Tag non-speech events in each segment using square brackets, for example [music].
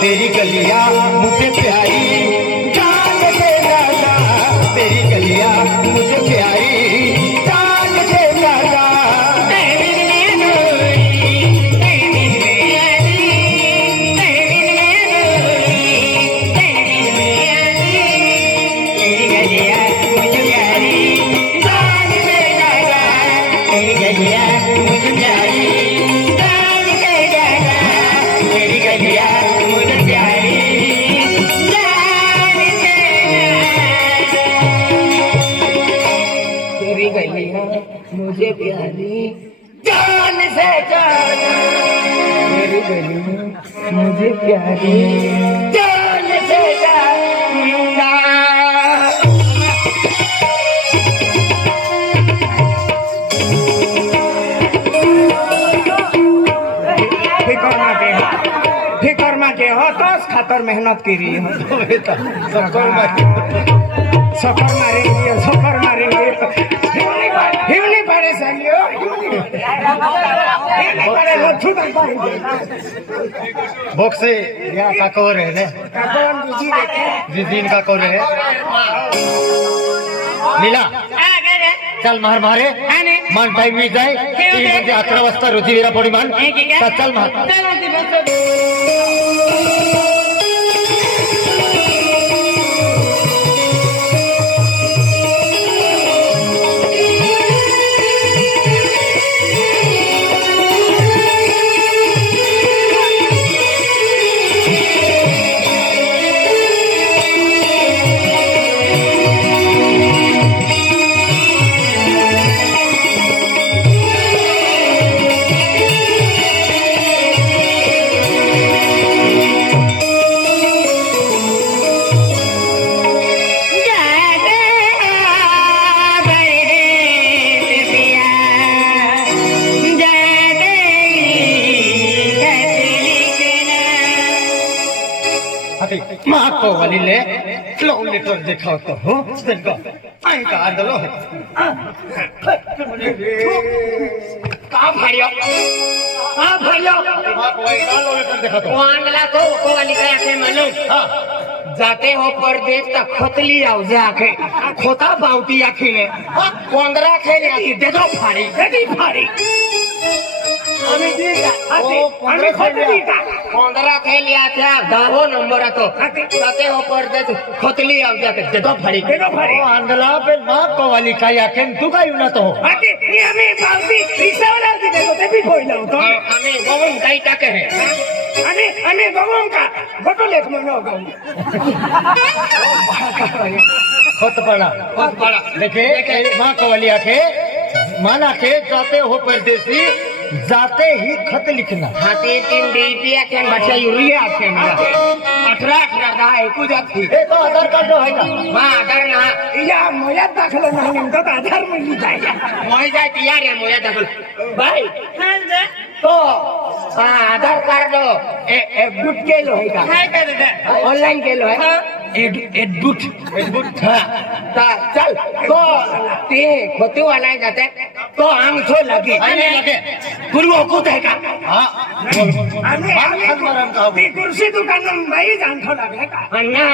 तेरी गलियां मुझे प्यारी मुझे प्यारी जान से जाना ફિકરમાં કે ફિકરમાં કે હો તો જ ખાતર મહેનત કરી હો સફર સફર મારી ગયો સફર મારી काय सांगली बॉक्से या काकावर आहे जितीन काकावर आहे. लीला चल मार मारे. मान टाईम वीज आहे अकरा वाजता पौर्णिमान चल मार. ખાતો હો? સંગો આય કાદલો કા ભાડ્યો? કા ભાડ્યો? વાંગલા તો કોવાલી કયા કે મને? જાતે હો પરદેશ તક ખોતલી આવજે આખે. ખોતા ભાવતી આખીને. કોંગરા ખેલી દેજો ફાડી. દેતી ફાડી. અમે કોંદરા થયેલા ત્યાં. ગાહો નંબર હતો. સાથે. ઉપર ખોતલી આવતા કે જતો ફરી. કેનો ફરી. આંધલા પે માં કોવાલી કાયા કેમ તું કાયું નતો. હાટી ની અમે બાવતી રિસાવડાવતી દેતો તે માના કે જાતે હો પરદેશી. जाते ही खत लिखना हाथे तीन बीपीया के बच्चा यूरिया के मेरा अठारह अठारह दा एकू जाती ये तो आधार कार्ड जो है ना मा आधार ना या मोया दाखलो ना नेमका तो आधार मिली जाए मोय जाय तयार आहे मोया दाखल भाई तो हा आधार कार्ड ए एडबुट केलो है का काय काय ऑनलाइन केलो है एड एडबुट एडबुट हा ता चल तो ते खोते वाला जाते तो आम छो लगे आने लगे पूर्व कुत है का हाँ आम्ही माँ खान मारम का ती कुर्सी दुकान बाई जाणतो लागले का अण्णा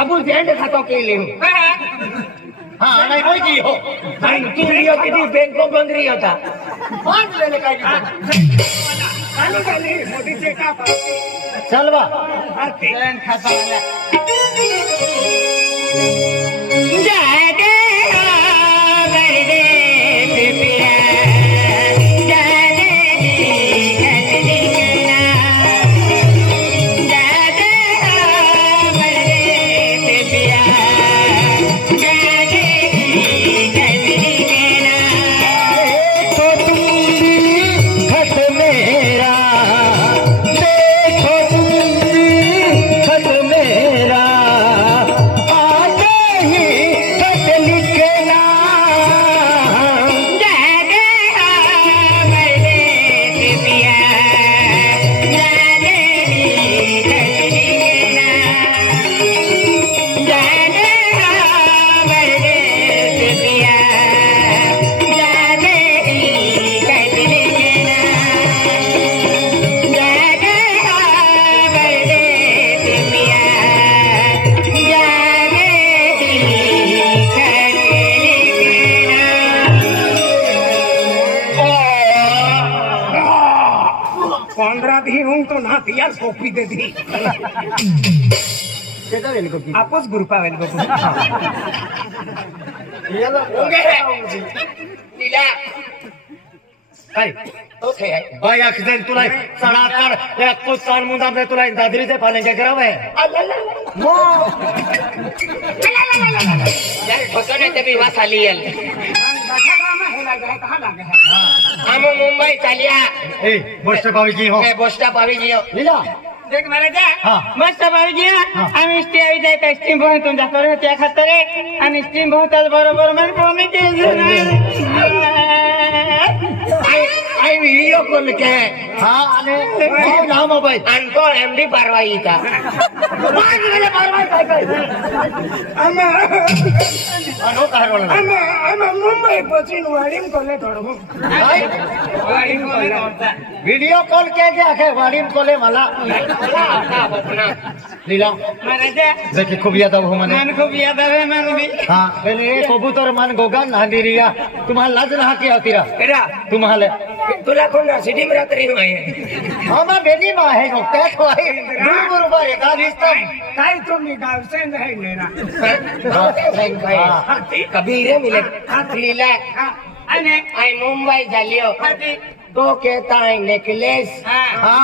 अबू झेंड खातो केली हाँ नहीं वही जी हो आणि तू रियो किती बँको बंद रही होता मान लेने का जी चालू झाली मोदीचे का ચાલવા. ખસા यार सोपी दे दी. கேட்டா எனக்கு ஓகே அப்போஸ் குரூப்பா எனக்கு तुला चढा चढ एक चढ मुद्दा तुला दादरीचे पाण्याचे करावं आहे. मी वास आली हम मुंबई चालिया। बोस्ट भावीजी हो। बोस्टा भावीजी हो। देख महाराजा मस्त भाऊजी आम्ही इष्टी आई जाय का स्टीम भरून तुमच्या करू त्या खातर। आणि स्टीम भोवताच बरोबर मला कॉमेडी ఆయన ఈయొక్కళ్ళకే రామబాయ్ అంతో ఎండి పర్వాయి ಮುಂಬೈ ಪೋಚಿನ ವಾಡಿನ ಕೊಲೆ ತೊಡಗು વિડિયો કોલ કે છે? આખે વાડીમ કોલે મલા. લીલા. મને જે જેકી ખૂબ યાદ આવું મને. મને ખૂબ યાદ આવે મને બી. હા પેલે કબૂતર મન ગોગા નાંડી રિયા તુમાર લાજ ના કે આવતીરા એરા. તુમાલે ತುಲಾಕೊಂಡ ಸಿಟಿ ರಾತ್ರಿ ಮಾಮ ಬೆಲಿ ಮಾಹೆ ಗುರು ಬಾರಿ ದಾರಿಸ್ತಂ ಕಾಯಿ ತುಂಬಿ ಗಾವ್ ಸೆಂದ ಹೇಳೇರ ಕಬೀರೆ ಮಿಲೆ ಕಾತ್ಲಿಲೆ અને આ મુંબઈ ચાલ્યો તો કેતા નેકલેસ હા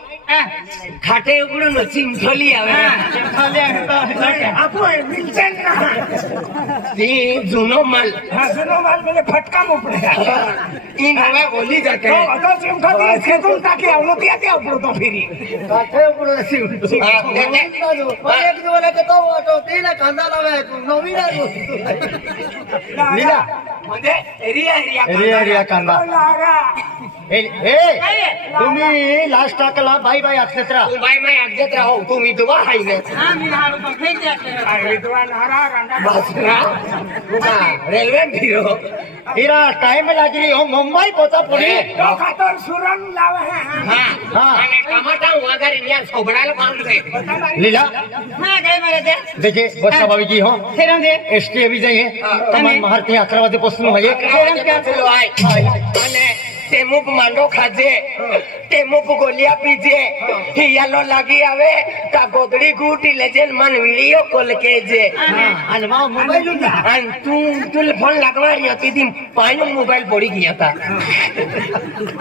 খাটে উপরে নচিং ফলি આવે આપો મિલચેન ના તે જૂનો માલ હા જૂનો માલ મેલે ફટકા મો પડે ઈ નવા બોલી જાકે તો અતો સિમ ખાતી ખેતુલ તાકે આવલો કે કે ઉપરો તો ફેરી કાઠે ઉપરો સિમ હા એક દોલે કે તો તો તીને કાંદા લાવે નવી ના લીલા મને એરિયા એરિયા એરિયા એરિયા કાંદા એ એ তুমি লাস্ট টাকা লা ভাই बाय बाय अक्षत्रा तू बाय माय अज्ञात राहो तू विधवा हाय ने હા મી હારું તો ફેંક द्या विधवा नारा रंगा रेल्वे फिरो हीरा टाइम लागली हो मुंबई पोचा पुढे तो खातर सुरंग लावे हा हा. आणि टमाटा वगैरे या सोबडाला पाऊल दे लीला હા કઈ મારા जा देखिए वर्षा भाभी की हो ફેરો દે एस टी अभी जाइए તમારે महारती अकरा वाजे पासून म्हणजे અને ટેમુપ માંડો ખાજે. ટેમુપ ગોલિયા પીજે. હિયાલો લાગી આવે તા ગોદડી ગૂટી લેજે મન વીડિયો કોલ કેજે અને વા મોબાઈલ અને તું તું ફોન લાગવા રહ્યો તીધી પાયો મોબાઈલ પડી ગયા તા.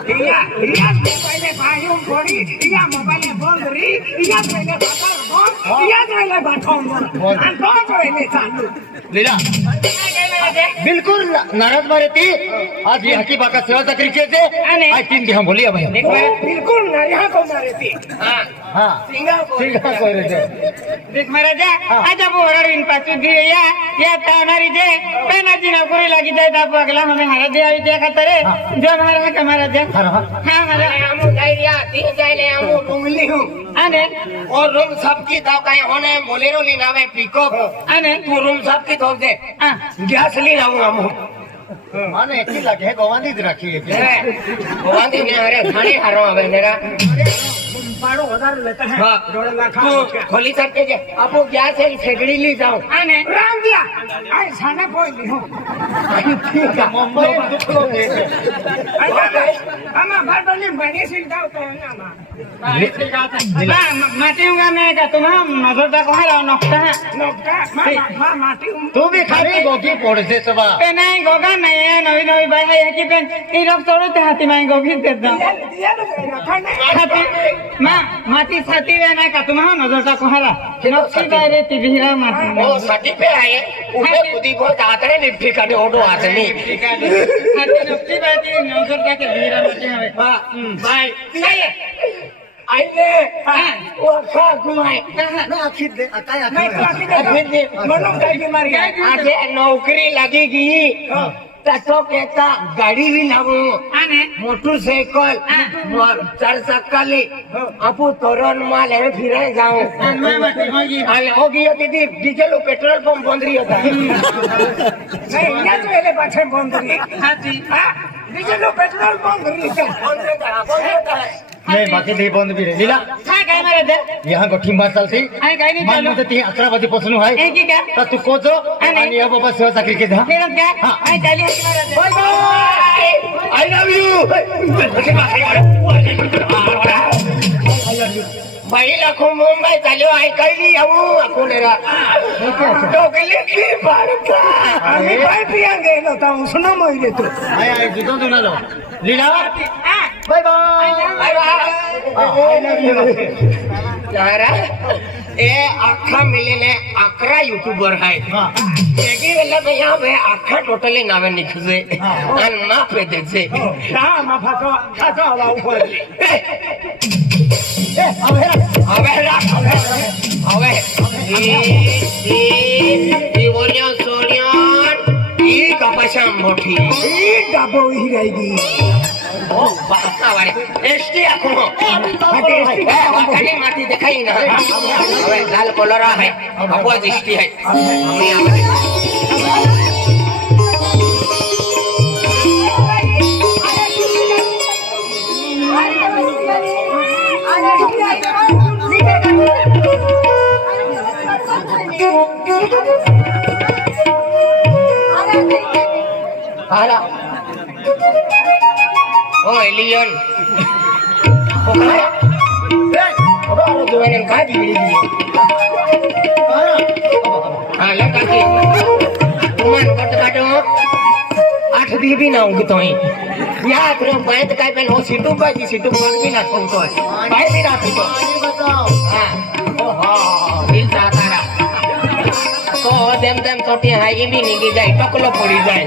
રિયા રિયા મોબાઈલે પાયો પડી. રિયા મોબાઈલે બોલ રી રિયા મોબાઈલે ભાકર બોલ રિયા મોબાઈલે ભાકર બોલ અને તો મોબાઈલે ચાલુ. લીલા. બિલકુલ નારાજ મારે હતી આજ હકી બાકા સેવા તકરી છે અને? आज तीन दिहा बोलिया भाई देख मारा બિલકુલ નરિયા કો મારે તી હા हाँ સિંગાપુર सिंगा कोई रे देख मारा जा आज अब ओरडीन पाछू दिए या या तानारी जे पेनाची नोकरी लागी जाए ताप अगला हमें हारा दे आई देखा तरे जो मारा है कमारा जा हाँ हाँ हाँ मारा આમુ ડાયરિયા તી જાયલે આમુ ડુંગલી હું आने और रूम सबकी तो कहीं होने बोलेरो लीन आवे पिकअप आने तू रूम सबकी तो दे हाँ गैस लीन आऊं મને એટલી લગે ગોવાની જ રાખી ગોવાની ને અરે ઘણી હારો આવે મેરા ભાડો વધારે લેતા હે. દોઢ લાખ ખોલી શકે છે આપો ગયા છે છેગડી લઈ જાઓ. અને રામ ગયા. આ સાના કોઈ લીધો આમાં ભાડો હાથી માં ગોગી દે માં માટી સતી વે ના કા તુમા નજર તા કોહારા નો સીધા રે તી વિહરા માં ઓ સતી નોકરી લાગી ગઈ તસો કેતા ગાડી બી લાવું. અને મોટરસાયકલ ચાર ચક્કાલી આપુ તોરણમાં લઈને ફિરાય જાઉં અને ઓ ગયો દીદી હતી ડીઝલ પેટ્રોલ પંપ બંધ રહ્યો હતા અહીંયા તો એટલે પાછળ બંધ રહી હાજી ડીઝલ પેટ્રોલ પંપ બંધ રહ્યો नहीं बाकी दी बंद भी लीला हां काय मारे दे यहां गठी मार चलती हां काय नहीं चालू तो ती 11 बजे पोसनु है एक ही क्या तो तू को जो आणि अब बस सेवा चाकरी के धा फिर क्या हां चाली bye bye I love you पहिला खूप मुंबई चालू ऐकायली येऊ अकोलेला डोकली बारका आम्ही पाय पिया गेलो होता उसना मग येतो લીલાવત બાય ટોટલી નામે નીકળશે અને માફ એ હવે ઈ કપાસા મોટી. ઈ ડાબો હિરાઈ ગઈ. ઓ બાસા વાળી. એસટી આખો. વાકાની માથી દેખાઈ ના હવે લાલ કોલરા હે. અમે આવે હાલા. ઓ, એલિયન. ઓ કાય એ બારો જોઈને કાય બીડી હા, લે, કાકી. તુમાન કટ કાટો આઠ દી બી ના ઊંઘતો અહીં. યાદ રો બાઈત કાય પેન ઓ સીટુ બાજી સીટુ પાન બી ના ઊંઘતો બાઈ બી ના પીતો હા. ઓહો, દિલ તારા તો દેમ દેમ કોટી હાઈ બી નીકળી જાય, ટકલો પડી જાય.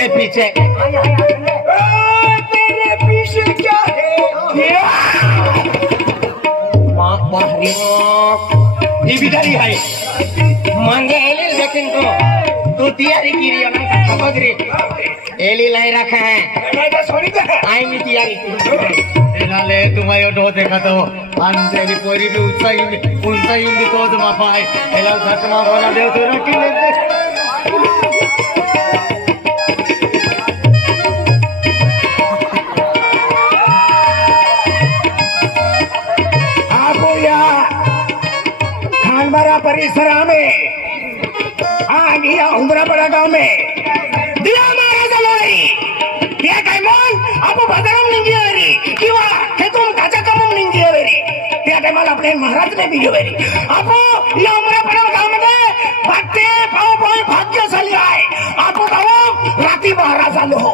भाई पीछे पीछे ओ, तेरे पीछे क्या है माँ बाहरी ये बिदारी है मांगे एली लेकिन तो तू तैयारी की रही है ना खबर रे एली लाई रखा है मैं तो सोनी का आई मी तैयारी की एनाले तुम्हारे डो देखा तो अंधेरी पोरी भी ऊंचाई ऊंचाई भी तो माफा है एला सच मा बोला देव तो रटी लेते परिसरा में आणि उमरा बड़ा गांव में दिया मारा लोरी ये काय मान? आपण भद्रम निंगी हरी किंवा के तुम काचा कमम निंगी हरी त्या मान अपने महाराज ने भी बिगवेरी आपण या गाव राती महाराज आलो हो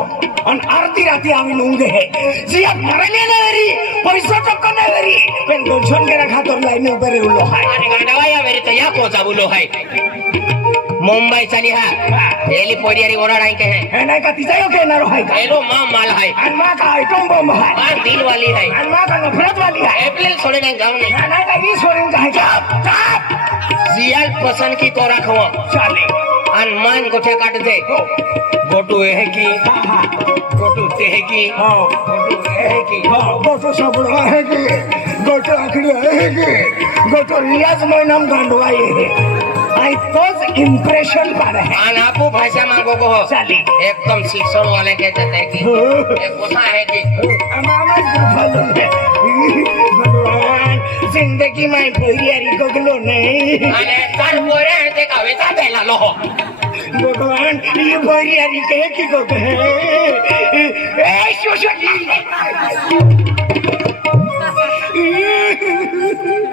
आणि अर्धी राती आम्ही नुंगे हे जियात मरायला नाही हवेरी पैसा चक्क नाही हवेरी पण दोनशे गेला खातर लाईन उभे रेवलो हाय आणि गांडवाया मेरे तो या कोचा बोलो है मुंबई चली हा एली पोरियारी ओराड आई के हैं हे नाही का तिचा योग येणार आहे का एलो माँ माल है आणि मा का आयटम बॉम्ब आहे माँ दिल वाली है आणि मा का नफरत वाली आहे एप्रिल छोड़े नहीं गाँव नहीं हे नाही का वीस वरून आहे का चाप जियाल पसंद की तो रखो चाले અને માન ગોઠે કાઢ દે ગોટુ એ કી ગોટુ તે કી ગોટુ એ કી ગોટુ સાંભળવા હે કી ગોટુ આખડ્યો હે કી ગોટુ રિયાઝ મહિનામ ગાંડવાય હે આઈ તો ઇમ્પ્રેશન પાડે. આન આપો ભાષામાં ગોગો ચાલી. એકદમ શિક્ષણ વાલે [laughs] કે તે કી એ કોસા હે કી? આમાં આમાં જ ફાલો [laughs] जिंदगी में परियारी गगलो नहीं आणि चार पोरे आहे ते कवेचा पेला लो हो भगवान ये परियारी कहे की गग है ए शोशोजी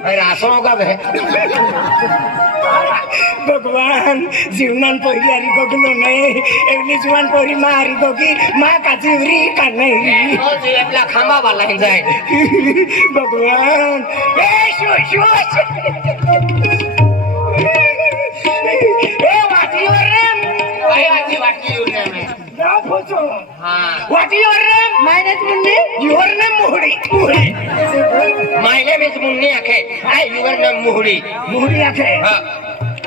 अरे आसनों का है ભગવાન જીવનાન પોરી હારી ગોગલો નહીં એમની જુવાન પોરી માં હારી ગોગી માં કાચીવરી કા નહીં તો જે એટલા ખાંબા વાલા જાય ભગવાન એ શું શું એ વાટી રેમ કઈ વાતી વાતી ઉને અમે ના પૂછો હા વાટી રેમ My name is Mundi. Your ને મોહડી મોહડી માય નેમ ઇઝ મુન્ની આખે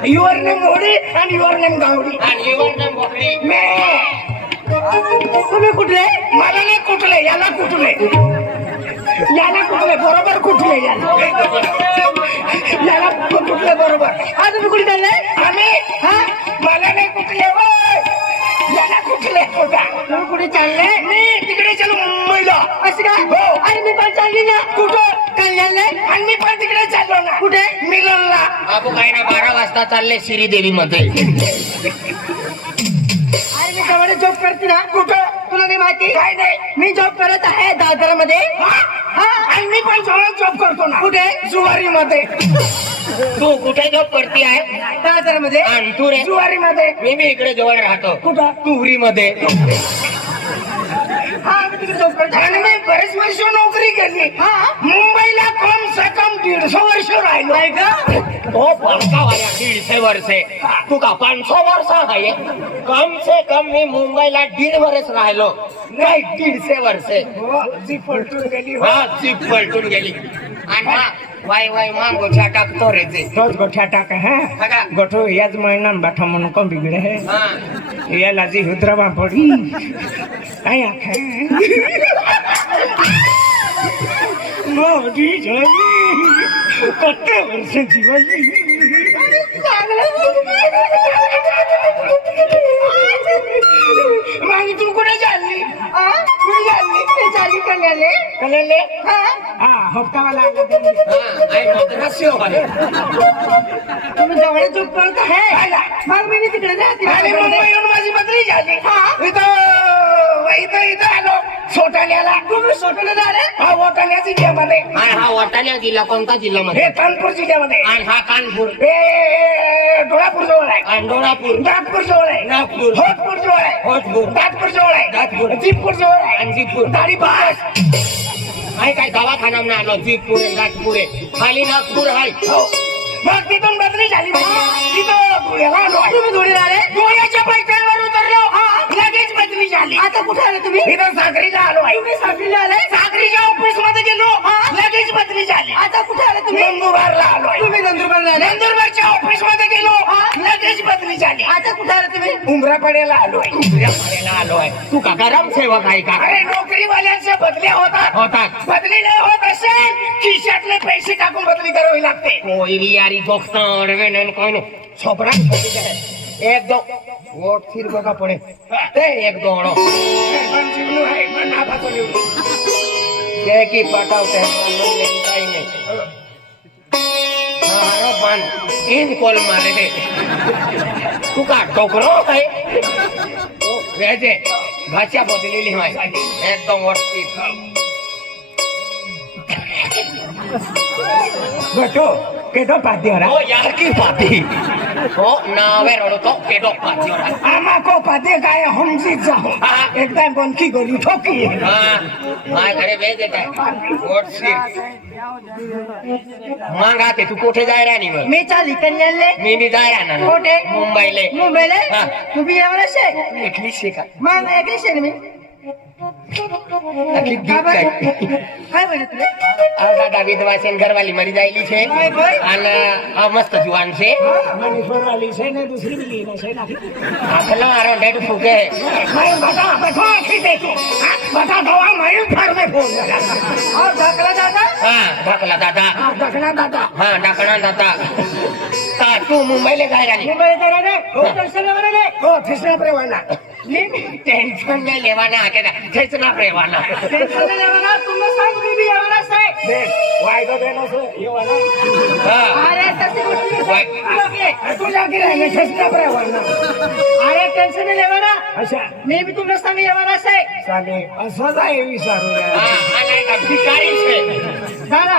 युअर नेम घोडी आणि युअर नेम गावडी आणि युअर नेम बोकडी मे तुम्ही कुठले? मला नाही कुठले याला कुठले? याला कुठले बरोबर कुठले याला? याला कुठले बरोबर? हा तुम्ही कुठे चाललाय? आम्ही. हा? मला नाही कुठले. होता कुठे चालले मी तिकडे चलो मुंबईला. असं का? हो. अरे मी पण चालली ना. कुठं? कल्याणला. आणि मी पण तिकडे चाललो ना. कुठे? मिलनला. बाबू काय ना बारा वाजता चालले श्रीदेवी मध्ये अरे मी जवळ जॉब करते ना. कुठं? तुला नाही माहिती? काय नाही. मी जॉब करत आहे दादरमध्ये हा? आणि मी पण जवळ जॉब करतो ना. कुठे? जुवारी मध्ये तू कुठे जॉब करते आहे? दादरमध्ये आणि तू रे? जुवारी मध्ये मी बी इकडे जवळ राहतो. कुठं? तुवरी मध्ये हा मी तिकडे जॉब करत आणि मी बरेच वर्ष नोकरी केली. हा? मुंबईला कम से कम दीडशे वर्ष राहिलो. आहे का તો પડકાવાયા કીડ છે વર્ષે. તું કા પાંચસો વર્ષ હાય? કમ સે કમની મુંબઈ લા દીડ વર્ષ રાહેલો. નહીં દીડ સે વર્ષે. જીપ પલટું ગેલી હા જીપ પલટું ગેલી આના વાય વાયમાં ગોઠા ટાકતો રહેજે. તો જ ગોઠા ટાકે હે? વડી જવી કટે વર્ષે જીવાઈ મારી તું કોને ચાલી હા? કોને ચાલી કે ચાલી કને લે કને લે હા હા હપ્તા વાલા હા આઈ મદ્રાસ્યો હોય. તમે જવડે ચૂપ કરતા હે. માર મેની તિકડે જાતી. મારી મમ્મી ઉન માજી બદલી જાલી. હા. એ તો એ તો એ તો आलो सोटाण्याला. तुम्ही सोडून आले हा वटाण्या जिल्ह्यामध्ये. आणि हा वाटाणा जिल्हा कोणता जिल्हा मध्ये हे कानपूर जिल्ह्यामध्ये. आणि हा कानपूर? हे डोळापूर जवळ आहे. आणि डोळापूर? नागपूर जवळ आहे. नागपूर. होतपूर जवळ आहे. होतपूर. नागपूर जवळ आहे. नागपूर. जीतपूर जवळ आहे. आणि जीतपूर दाढीपास आहे काय दवाखाना म्हणून आलो. जीतपूर आहे नागपूर आहे. खाली नागपूर आहे. हो. मग तिथून बदली झाली. माझी. तिथं धुळ्याला आलो आहे. तुम्ही धुळीला आले धुळ्याच्या पैशांवर उतरलो. लगेच बदली झाली आता कुठे आले तुम्ही? इथं सागरीला आलो आहे. तुम्ही साखरीला आले सागरीच्या ऑफिसमध्ये गेलो. लगेच बदली झाली आता कुठे आले तुम्ही? नंदुरबारला आलो आहे. तुम्ही नंदुरबारला आले नंदुरबारच्या ऑफिसमध्ये गेलो. लगेच बदली झाली आता कुठे आले तुम्ही? उमरापाड्याला आलो आहे. उमऱ्यापाड्याला आलो आहे. तू का गरम सेवक आहे का? अरे नोकरीवाल्यांच्या बदल्या होतात. होतात. बदली नाही होत असेल खिशातले पैसे टाकून बदली करावी लागते. कोई यारी गोखता अडवे नाही। कोई একদম ওঠির বকা পড়ে এই একদম অড় কে কি পাটাও তে লেনতাই নে હારો બાન ઇન કોલ મારે હે તું કા ટોકરો હે વેજે ભાચા બદલી લેવાય. એકદમ વર્ષી Betul, kedok pati orang. Oh, ya ki pati. Kok nawer orang kok kedok pati orang. Ama kok pati kaya homsi jauh. Ekta bonki goli thoki. Ah, हाँ घरे भेज देता है वोट से मांगा थे तू कोठे जाए रानी में मैं चाली कन्या ले मैं भी जाए राना कोठे मुंबई ले मुंबई ले तू भी ये वाला से एकली से का मांग एकली से में તું મુંબઈ લે ગાયરા મુંબઈ ગાયરા ને? ઓફિસ ના પ્રેવાના टेन्शन नाही लेवाना आता खैच ना रेवाना टेन्शन नाही लेवाना. तुला सांग मी बी येवाना साहेब वायदा देना सो येवाना अरे तसे गोष्टी तुला की राहिले शस्त्र रेवाना अरे टेन्शन नाही लेवाना. अच्छा. मी बी तुला सांग येवाना साहेब सांगे असं जाय विचारू भिकारी दादा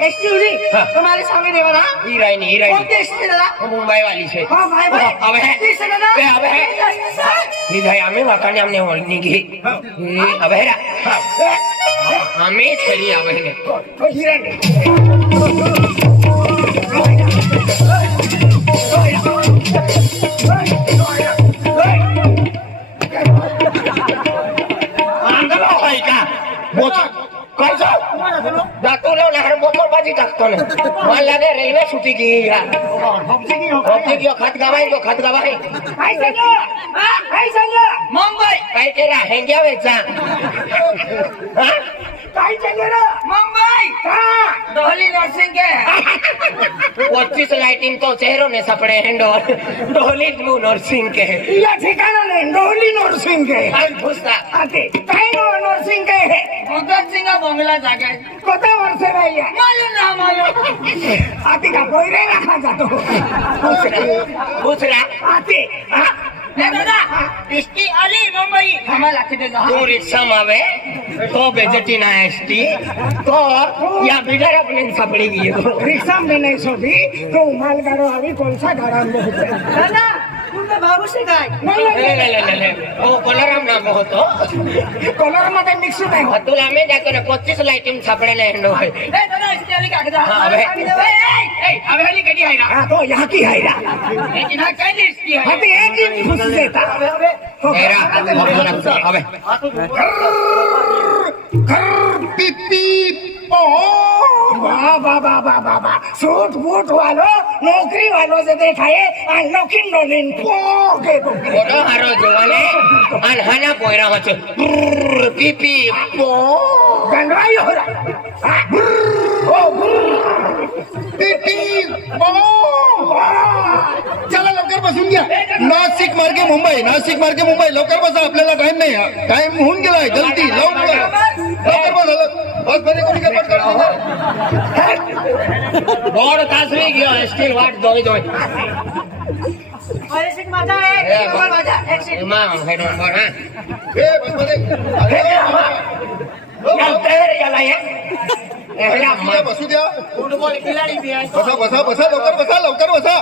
एक्सक्यूज मी तुम्हाला सांगे देवा ना हिरायनी हिरायनी कोणती एक्सक्यूज दादा मुंबई वाली छे हां भाई भाई હવે एक्सक्यूज છે દાદા બે હવે હિરાય અમે વાકાને અમને હોલની ગઈ એ હવે રા અમે ચલી આવે ને હિરાય આંગલો હોય કા બોતા દાતુલો લહેર બોમર બાજી ટાકતો ને મને લાગે રેલવે છૂટી ગઈ યાર ભમતી ગયો ખત ગવાઈ ગયો ખત ગવાઈ આઈ સંજો આઈ સંજો મુંબઈ કઈ કેરા હેંગ્યા વેચા હા કઈ જગ્યા મુંબઈ ડોલી નર્સિંગ કે? પચીસ લાઇટિંગ તો ચહેરો ને સપડે હેન્ડો ડોલી. નું નર્સિંગ કે. યા ઠેકાણા ને ડોલી નર્સિંગ કે. હાલ ભૂસતા આતે કઈ નો નર્સિંગ કે. ભગતસિંહ નો બંગલા જાગે કોતા વર્ષે રહ્યા માલુમ ના માલુમ. આતે કા કોઈ રે રાખા જાતો? ભૂસરા. ભૂસરા. આતે એસટી અલી મુંબઈ. હમણાં લખી દેજો તું રિક્ષામાં આવે તો બેજટી ના એસટી. તો યા બીજા આપણે સાંભળી ગયો. રિક્ષામાં નહીં શોધી તો ઉમાલગાડો આવી કોલસા ગાડા અંદર મુન્ના બાબુ છે કાય ઓ કોલારામ નામ હતો એ કોલારામમાં મિક્સ થાય હતું લામે જા કરે 25 લાઈટમ છાપડે ને એનો એ દાદા ઇસકે અલી કાઢ હવે એ હવે અલી કડી આઈરા હા તો યહાં કી આઈરા એ કિના કઈ લીસ કી હા તો એક ફસ દેતા હવે હવે એરા હવે ઘર પીપ પીપ वाह, वाह, वाह, वाह, वाह, वाह. सूट बूट वालो नौकरी वालो से देखाए आणि नोकीन नोलीन पोक येतो. મોટો હારો જોવાને અને હાના પોયરા હતો પી પી પો गंडवाई हो रहा. हा? हो, बुर्र. चला लवकर बसून घ्या नाशिक मार्गे मुंबई नाशिक मार्गे मुंबई लवकर बसा आपल्याला टाइम नाही टाइम होऊन गेलाय जल्दी लवकर लवकर बसा बस मध्ये कोणी गडबड करतो દોઢ તાસ રહી ગયો સ્ટીલ વાટ જોઈ જોઈ अरे, सीट माझा आहे. ए, डबल माझा. एक सीट. એમાં હેડો પર હા ए, बस मध्ये अरे, ચાલતે याला ये એલા बसू द्या, बसू द्या फुटबॉल खिलाडी बी आहे बसा बसा बसा लवकर बसा लवकर बसा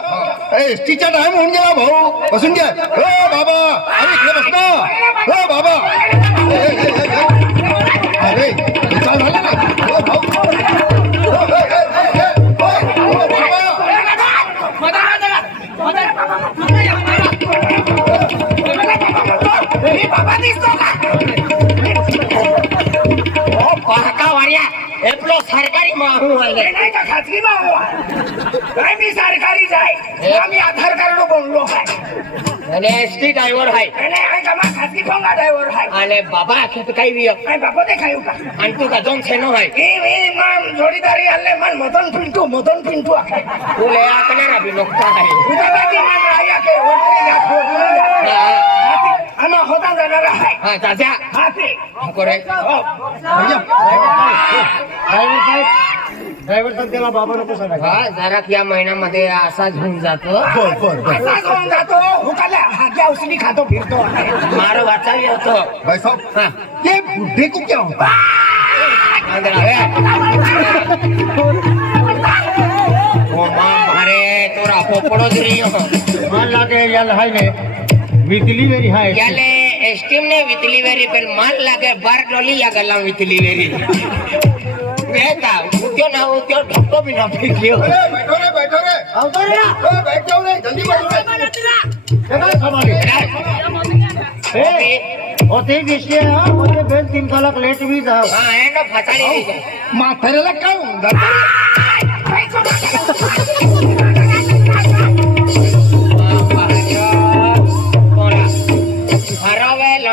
ए, एसटीचा टाइम होऊन गेला भाऊ बसून घ्या हो बाबा अरे इकडे बस ना हो बाबा ए, ए, ए, ए, ए. अरे એટલો સરકારી માં હું હોય ને નહીં સરકારી જાય આધાર કાર્ડ નો બોલો હોય. અને એસટી ડ્રાઈવર હાય. અને આ તમારા ખાસી ડોંગા ડ્રાઈવર હાય. અને બાબા ખેત ખાઈ રહ્યો આ બાપો તે ખાયું કા અને તું કાજોમ છે નો હાય. એ એ માં જોડીદારી આલે મન મદન પિન્ટુ મદન પિન્ટુ આ તું લે આ કને રાબી લોકતા હાય ઉદાબા કે મન આયા કે ઓટલી ના ખોટલી ના હોતા જનારા હાય. હા ચાચા હાથી. કરે? ઓ ભાઈ ભાઈ ड्रायव्हर साहेब त्याला बाबा नको सांगा हा जरा या महिन्यामध्ये असाच होऊन जातो बर बर बर असाच होऊन जातो हुकाला हाग्या औषधी खातो फिरतो मारो वाचावी होतो भाई साहब हा ये बुढ़े को क्या होता आंधळा, हे. ओ मा भारे तोरा पोपडो જ રહ્યો मान लागे याला हाय ने वितली वेरी हाय याले एस्टीम ने वितली वेरी पण मान लागे बार डोली या गला वितली वेरी બેટા ઉઠ્યો ના ઉઠ્યો ઠપકો બી ના પી ગયો. બેઠો રે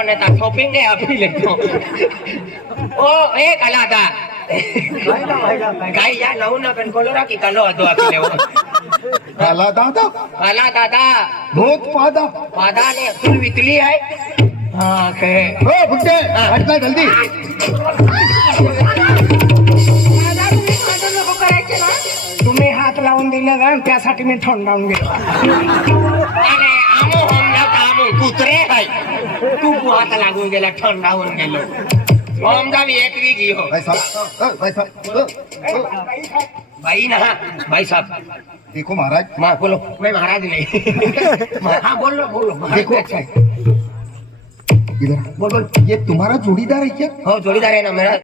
ને તા શોપિંગ ને આપી લેતો ઓ એ કલાતા ગાઈ યા નવું ના કંટ્રોલ રાખી કાલો હતો આપી લેવો કાલા તું વિતલી હે હા કે ઓ ભૂતે तुम्ही हात लावून दिले त्यासाठी मी थोंडावून गेलो अरे कुत्रे हाय तू हात लागून गेला थोंडावून गेलो ઓમ ગાવી એક વી ગયો भाई साहब अ, भाई साहब अ, अ, ભાઈ ના ભાઈ સાહેબ देखो महाराज માં બોલો મેં મહારાજ નહીં [laughs] હા બોલો બોલો देखो અચ્છા इधर બોલ બોલ ये तुम्हारा जोड़ीदार है क्या હો જોડીદાર એના મેળા